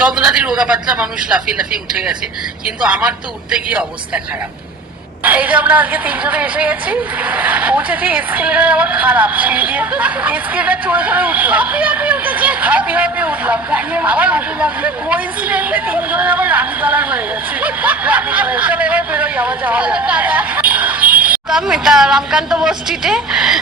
চন্দ্রাদি রোগা পাতলা মানুষ লাফিয়ে লাফিয়ে উঠে গেছে, কিন্তু আমার তো উঠতে গিয়ে অবস্থা খারাপ। এই যে আমরা আজকে তিনজনে এসে গেছি, পৌঁছেছি। এসকেলেটার আমার খারাপ, সিঁড়ি দিয়ে এসকেলেটার চড়ে চড়ে উঠলাম, হাঁপি হাঁপি উঠলাম। আবার কোইন্সিডেন্টলি তিনজনে আবার রানী কালার হয়ে গেছে। রানী কালার, চলো এবার বেরোই, আমার যাওয়া যাক। এটা রামকান্ত বোস স্ট্রিটে।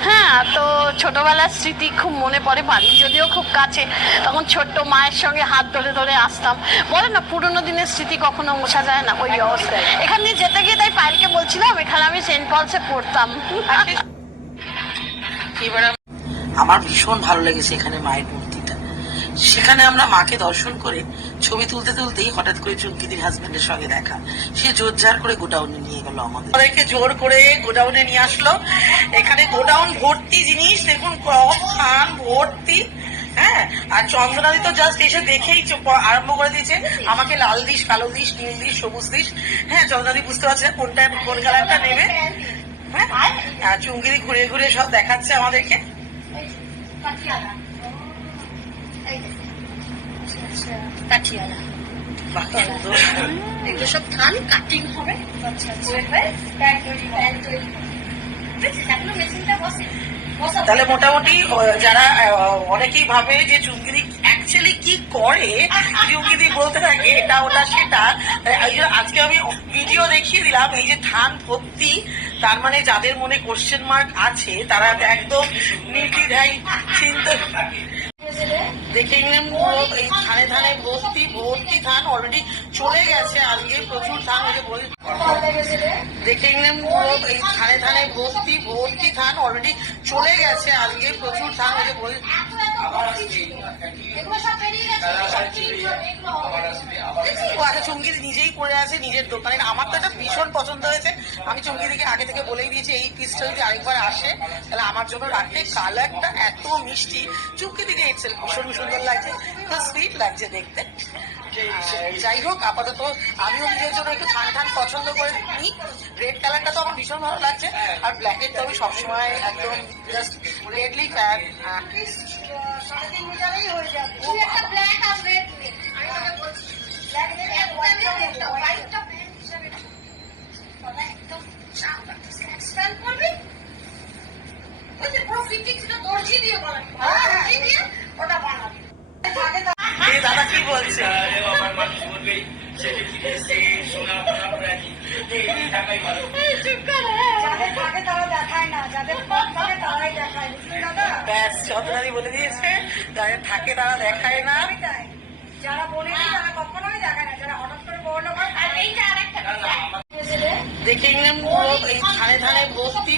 হ্যাঁ, তো ছোটবেলার স্মৃতি খুব মনে পড়ে। বাড়ি যদিও খুব কাছে, তখন ছোট্ট মায়ের সঙ্গে হাত ধরে ধরে আসতাম। বলে না পুরোনো দিনের স্মৃতি কখনো মোছা যায় না, ওই অবস্থায় এখান দিয়ে যেতে গিয়ে তাই পায়েলকে বলছিলাম এখানে আমি সেন্ট পলসে পড়তাম। এবার আমার ভীষণ ভালো লেগেছে এখানে মায়ের মূর্তিটা। সেখানে আমরা মাকে দর্শন করে ছবি তুলতে তুলতেই হঠাৎ করে চুমকিদির হাজবেন্ডের সঙ্গে দেখা। সে জোর করে গোডাউনে নিয়ে গেল, আমাদেরকে জোর করে গোডাউনে নিয়ে আসলো। এখানে গোডাউন ভর্তি জিনিস, দেখুন খান ভর্তি। হ্যাঁ, আর চন্দ্রনাদি তো জাস্ট এসে দেখেই আরম্ভ করে দিয়েছে আমাকে লাল দিস, কালো দিস, নীল দিস, সবুজ দিস। হ্যাঁ, চন্দ্রনাদি বুঝতে পারছে কোনটা কোন কালারটা নেবে। হ্যাঁ, চুমকিদি ঘুরে ঘুরে সব দেখাচ্ছে আমাদেরকে। এগুলো সব থান কাটিং হবে। তাহলে মোটামুটি যারা অনেকেই ভাবে যে চুমকিদি অ্যাকচুয়ালি কি করে, চুমকিদি বলতে থাকে এটা ওটা সেটা। আজকে আমি ভিডিও দেখিয়ে দিলাম, এই যে থান ভর্তি, তার মানে যাদের মনে কোশ্চেন মার্ক আছে তারা একদম নির্দ্বিধায় চিন্তা দেখে নিলাম। পুরো এই ধানে ধানে ভর্তি ভর্তি ধান অলরেডি চলে গেছে আজকে, প্রচুর ধান। ওই যে বল দেখে নিলাম, পুরো এই ধানে ধানে ভর্তি ভর্তি ধান অলরেডি চলে গেছে আজকে, প্রচুর ধান। ওই যে বল ও আচ্ছা, চুমকিদি নিজেই পড়ে আছে নিজের দোকানে। আমার তো এটা ভীষণ পছন্দ হয়েছে। আমি চুমকিদিকে আগে থেকে বলেই দিয়েছি এই পিসটা যদি আরেকবার আসে তাহলে আমার জন্য রাখতে। কালারটা এত মিষ্টি, চুমকিদিকে ভীষণ সুন্দর লাগছে, তো সুইট লাগছে দেখতে। যাই হোক, আপাতত আমিও নিজের জন্য একটু ঠান ঠান পছন্দ করে নিই। রেড কালারটা তো আমার ভীষণ ভালো লাগছে, আর ব্ল্যাকের তো আমি সবসময় একদম জাস্ট রেডলি ফ্যান। দাদা কি বলছে? ব্যাস, চন্দ্রাদি বলে দিয়েছে, যাদের থাকে তারা দেখায় না। যারা বলে তারা কখনোই দেখায় না, যারা হঠাৎ করে বললো। দেখে নিলাম পুরো এই ধানে ধানে ভর্তি